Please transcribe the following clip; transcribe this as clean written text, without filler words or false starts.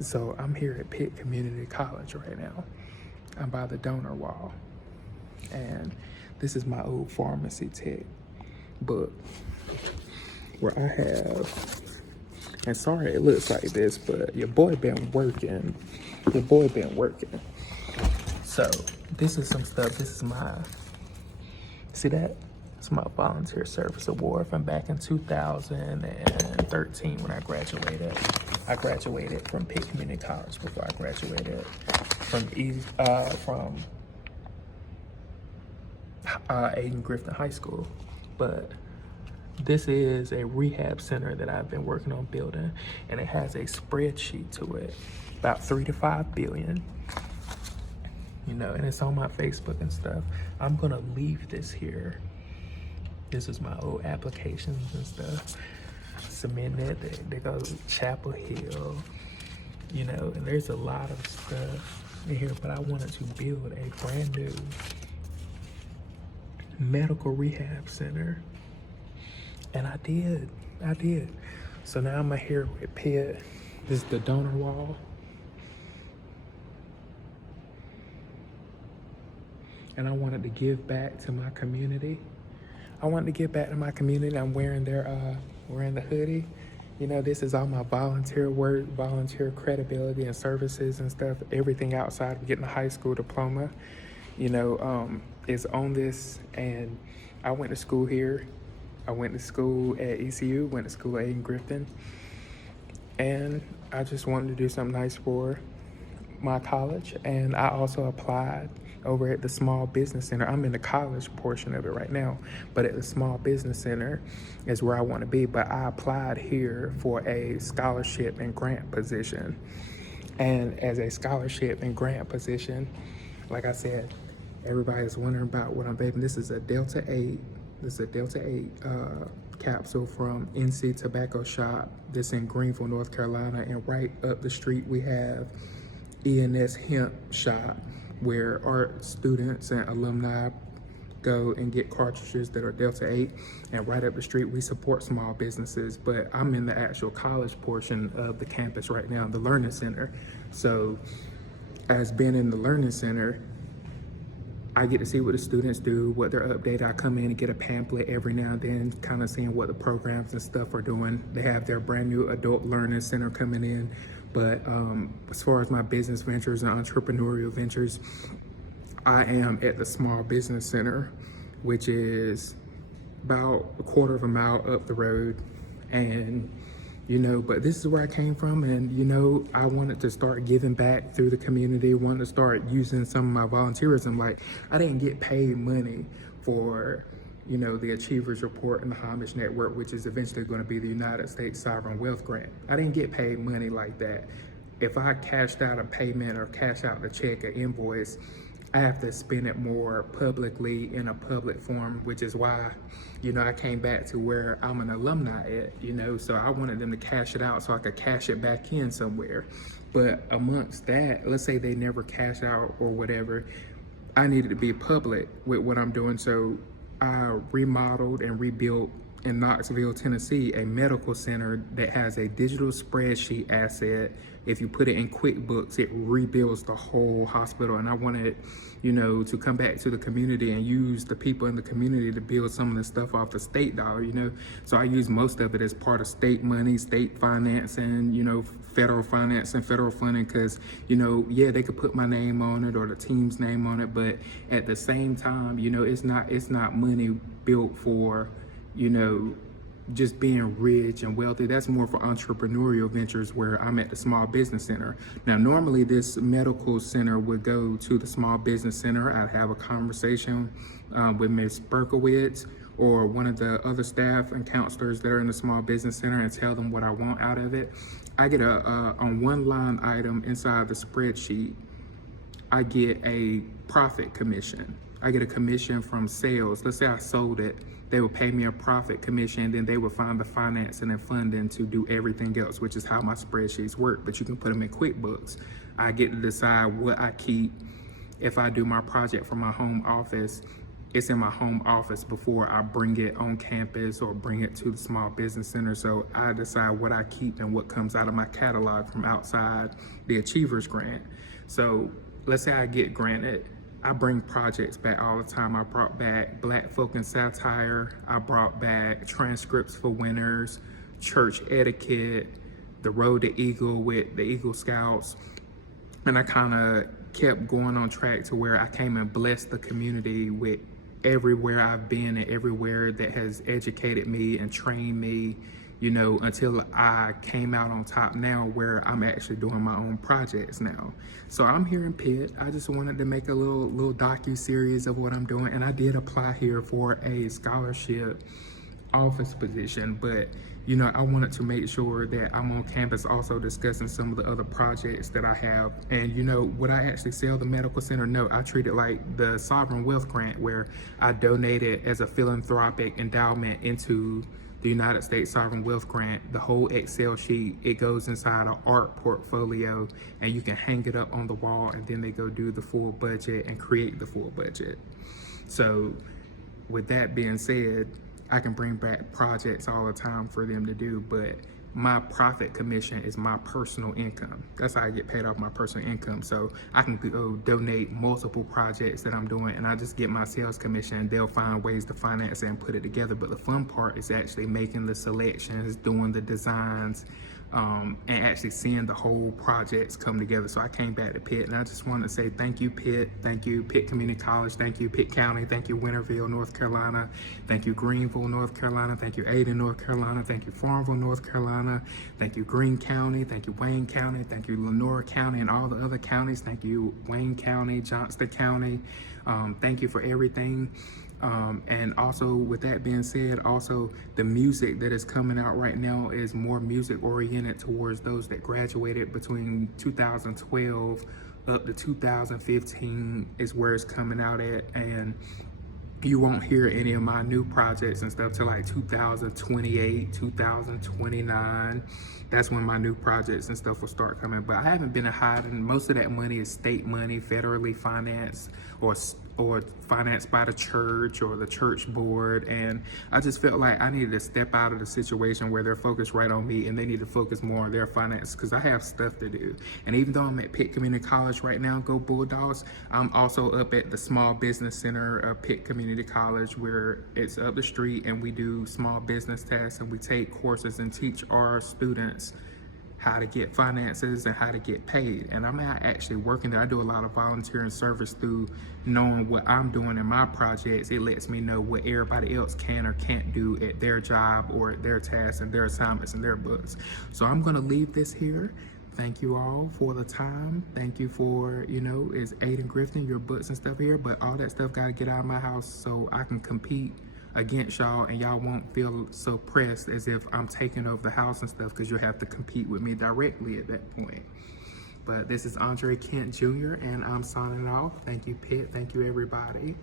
So I'm here at Pitt Community College right now. I'm by the donor wall. And this is my old pharmacy tech book where I have, and sorry it looks like this, but your boy been working. So this is some stuff. This is my, see that? It's my volunteer service award from back in 2013 when I graduated. I graduated from Pitt Community College before I graduated from Ayden Grifton High School. But this is a rehab center that I've been working on building, and it has a spreadsheet to it, about 3 to 5 billion. You know, and it's on my Facebook and stuff. I'm gonna leave this here. This is my old applications and stuff. Submitted. They go to Chapel Hill. You know, and there's a lot of stuff in here, but I wanted to build a brand new medical rehab center. And I did. So now I'm here with Pitt. This is the donor wall. And I wanted to give back to my community. I'm wearing wearing the hoodie. You know, this is all my volunteer work, volunteer credibility and services and stuff. Everything outside of getting a high school diploma, you know, is on this. And I went to school here. I went to school at ECU, went to school at Ayden Grifton. And I just wanted to do something nice for my college. And I also applied over at the Small Business Center. I'm in the college portion of it right now, but at the Small Business Center is where I want to be. But I applied here for a scholarship and grant position. And as a scholarship and grant position, like I said, everybody's wondering about what I'm bathing. This is a Delta 8. This is a Delta 8 capsule from NC Tobacco Shop. This in Greenville, North Carolina. And right up the street, we have ENS Hemp Shop, where art students and alumni go and get cartridges that are Delta 8. And right up the street, we support small businesses. But I'm in the actual college portion of the campus right now, the Learning Center. So as being in the Learning Center, I get to see what the students do, what they're updated. I come in and get a pamphlet every now and then, kind of seeing what the programs and stuff are doing. They have their brand new adult learning center coming in. But as far as my business ventures and entrepreneurial ventures, I am at the Small Business Center, which is about a quarter of a mile up the road. And, you know, but this is where I came from. And, you know, I wanted to start giving back through the community, wanted to start using some of my volunteerism. Like, I didn't get paid money for, you know, the Achievers Report and the Homage Network, which is eventually going to be the United States Sovereign Wealth Grant. I didn't get paid money like that. If I cashed out a payment or cashed out a check, an invoice, I have to spend it more publicly in a public forum, which is why, you know, I came back to where I'm an alumni at, you know, so I wanted them to cash it out so I could cash it back in somewhere. But amongst that, let's say they never cash out or whatever, I needed to be public with what I'm doing. So I remodeled and rebuilt in Knoxville, Tennessee, a medical center that has a digital spreadsheet asset. If you put it in QuickBooks, it rebuilds the whole hospital. And I wanted, you know, to come back to the community and use the people in the community to build some of the stuff off the state dollar, you know. So I use most of it as part of state money, state financing, you know, federal finance and federal funding, because, you know, yeah, they could put my name on it or the team's name on it, but at the same time, you know, it's not money built for, you know, just being rich and wealthy. That's more for entrepreneurial ventures where I'm at the Small Business Center. Now, normally this medical center would go to the Small Business Center. I'd have a conversation with Ms. Berkowitz or one of the other staff and counselors that are in the Small Business Center and tell them what I want out of it. I get on one line item inside the spreadsheet, I get a profit commission. I get a commission from sales. Let's say I sold it. They would pay me a profit commission, and then they would find the financing and funding to do everything else, which is how my spreadsheets work. But you can put them in QuickBooks. I get to decide what I keep. If I do my project from my home office, it's in my home office before I bring it on campus or bring it to the small business center. So I decide what I keep and what comes out of my catalog from outside the Achievers Grant. So let's say I get granted, I bring projects back all the time. I brought back Black Folk and Satire. I brought back Transcripts for Winners, Church Etiquette, The Road to Eagle with the Eagle Scouts. And I kind of kept going on track to where I came and blessed the community with everywhere I've been and everywhere that has educated me and trained me, you know, until I came out on top now where I'm actually doing my own projects now. So I'm here in Pitt. I just wanted to make a little docu-series of what I'm doing, and I did apply here for a scholarship office position, but you know, I wanted to make sure that I'm on campus also discussing some of the other projects that I have. And you know, would I actually sell the medical center? No, I treat it like the Sovereign Wealth Grant, where I donated as a philanthropic endowment into the United States Sovereign Wealth Grant. The whole Excel sheet, it goes inside an art portfolio, and you can hang it up on the wall, and then they go do the full budget and create the full budget. So with that being said, I can bring back projects all the time for them to do, but my profit commission is my personal income. That's how I get paid off my personal income. So I can go donate multiple projects that I'm doing, and I just get my sales commission, and they'll find ways to finance it and put it together. But the fun part is actually making the selections, doing the designs, and actually seeing the whole projects come together. So I came back to Pitt, and I just want to say thank you, Pitt. Thank you, Pitt Community College. Thank you, Pitt County. Thank you, Winterville, North Carolina. Thank you, Greenville, North Carolina. Thank you, Ayden, North Carolina. Thank you, Farmville, North Carolina. Thank you, Greene County. Thank you, Wayne County. Thank you, Lenore County, and all the other counties. Thank you, Wayne County, Johnston County. Thank you for everything. And also, with that being said, also the music that is coming out right now is more music oriented towards those that graduated between 2012 up to 2015 is where it's coming out at. And you won't hear any of my new projects and stuff till like 2028, 2029. That's when my new projects and stuff will start coming. But I haven't been hiding. Most of that money is state money, federally financed, or financed by the church or the church board. And I just felt like I needed to step out of the situation where they're focused right on me, and they need to focus more on their finances, because I have stuff to do. And even though I'm at Pitt Community College right now, go Bulldogs, I'm also up at the Small Business Center of Pitt Community College, where it's up the street, and we do small business tests, and we take courses and teach our students how to get finances and how to get paid. And I'm not actually working there. I do a lot of volunteering service through knowing what I'm doing in my projects. It lets me know what everybody else can or can't do at their job or at their tasks and their assignments and their books. So I'm gonna leave this here. Thank you all for the time. Thank you for, you know, it's Ayden Grifton, your books and stuff here, but all that stuff gotta get out of my house so I can compete against y'all, and y'all won't feel so pressed as if I'm taking over the house and stuff, because you'll have to compete with me directly at that point. But this is Andre Kent Jr., and I'm signing off. Thank you, Pitt. Thank you, everybody.